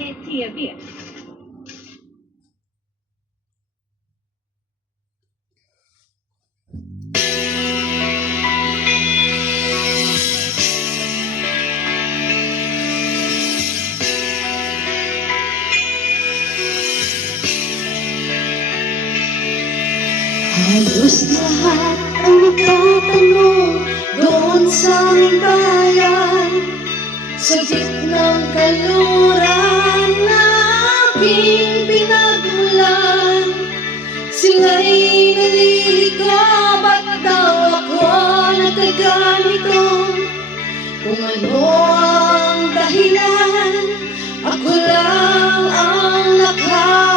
TV. Halos lahat ang nagtatanong doon sa aming bayan, sa gitnang kaluran na aking pinagmulan. Sila'y nalilito, ba't daw ako nagkaganito? Kung ano ang dahilan, ako lang ang nakakaalam.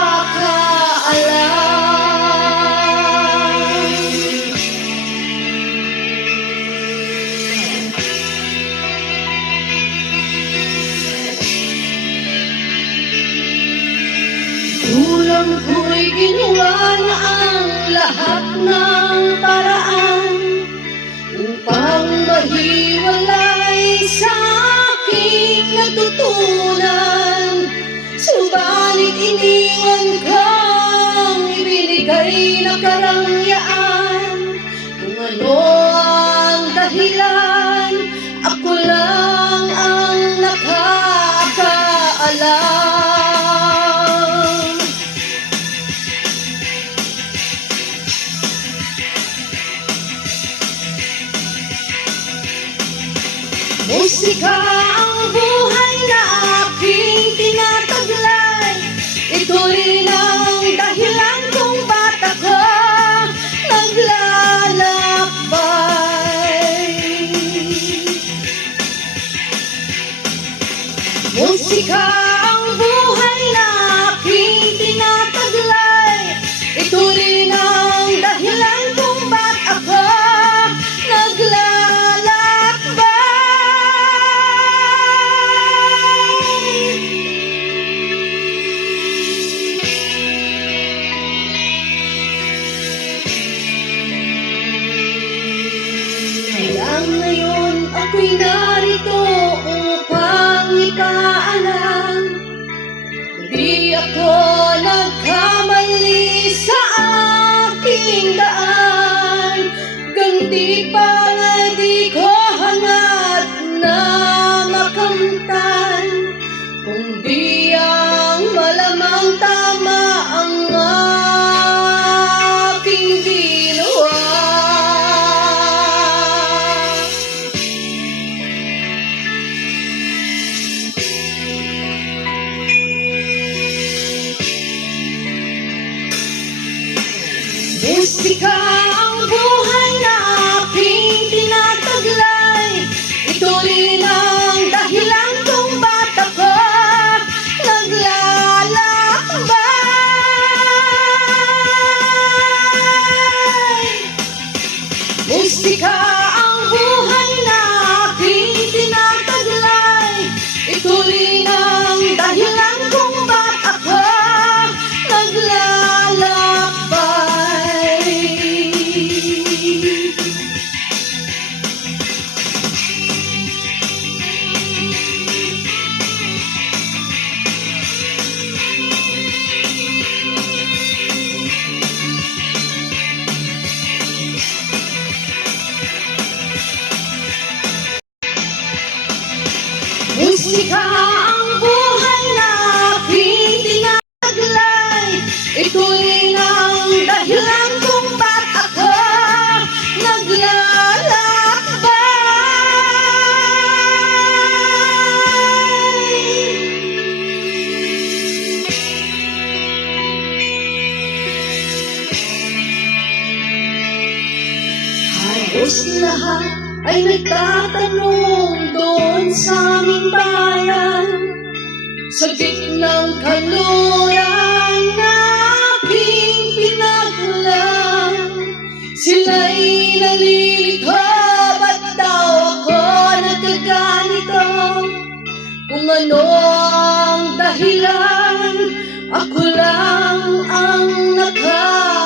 Kulang ko'y ginawa na ang lahat ng paraan upang mahiwalay sa aking natutunan. Subalit iniwan kang ibinigay na karangyaan. Kung ano ang dahilan, ako lang ang nakakaalam. Musika ang buhay na aking tinataglay. Ito rin ang dahilan kung ba't ako naglalakbay. Musika ang buhay na aking tinataglay. Ito rin ang dahilan kung ba't ako ngayon ako'y narito upang ipaalam. Di ako nagkamali sa aking daan. Ganti pa nga di ko hangad na makamtan. Kung di ang malamang tama ang aking ginawa. Musika ang buhay na aking tinataglay. Ito rin ang dahilan kung ba't ako naglalakbay. Musika ang buhay na aking tinataglay. Ito rin ang dahilan kung ba't ako naglalakbay. Musika ang buhay na aking tinataglay. Ito rin ang dahilan kung ba't ako naglalakbay. Halos lahat ay nagtatanong doon sa aming bayan, sa gitnang kaluran na aking pinagmulan. Sila'y nalilito, ba't daw ako nagkaganito? Kung ano ang dahilan, ako lang ang nakakaalam.